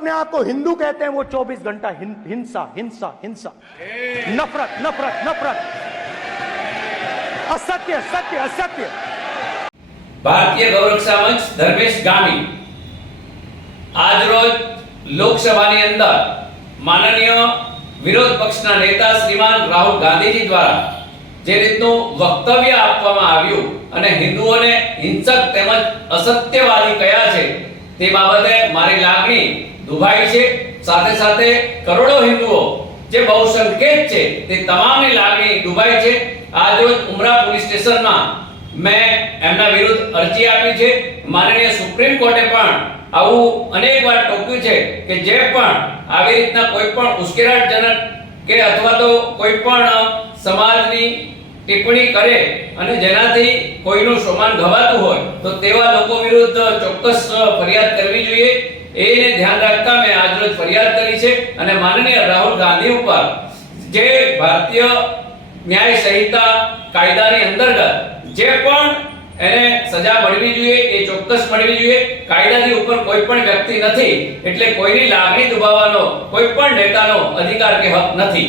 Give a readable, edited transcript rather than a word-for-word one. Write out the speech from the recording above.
अपने आप को हिंदू कहते हैं वो 24 घंटा हिंसा हिंसा हिंसा, नफरत नफरत नफरत, असत्य सत्य असत्य। भारतीय गौरक्षा मंच धर्मेश गामी आज रोज લોકસભાની અંદર માનનીય વિરોધ પક્ષના નેતા શ્રીમાન રાહુલ ગાંધીજી દ્વારા જે રીતનું વક્તવ્ય આપવામાં આવ્યું અને હિન્દુઓને હિંસક તેમજ અસત્યવાદી કયા છે તે બાબતે મારી લાગણી દુભાઈ છે। સાથે સાથે કરોડો હિન્દુઓ જે બહુસંખ્યક છે તે તમામની લાગણી દુભાઈ છે। આજ રોજ ઉમરા પોલીસ સ્ટેશનમાં મેં એમના વિરુદ્ધ અરજી આપી છે। માનનીય સુપ્રીમ કોર્ટે પણ આવું અનેક વાર ટોક્યું છે કે જે પણ આવી રીતના કોઈ પણ ઉશ્કેરાટજનક કે અથવા તો કોઈ પણ સમાજની ટિપ્પણી કરે અને જેનાથી કોઈનું સન્માન ગવાતું હોય તો તેવા લોકો વિરુદ્ધ ચોક્કસ ફરિયાદ કરવી જોઈએ। એને ધ્યાન રાખતા મેં આજરોજ ફરિયાદ કરી છે અને માનનીય રાહુલ ગાંધી ઉપર જે ભારતીય ન્યાય સંહિતા કાયદાની અંતર્ગત જે પણ એને સજા મળવી જોઈએ એ ચોક્કસ મળવી જોઈએ। કાયદાથી ઉપર કોઈ પણ વ્યક્તિ નથી એટલે કોઈની લાગણી દુભાવવાનો કોઈ પણ નેતાનો અધિકાર કે હક નથી।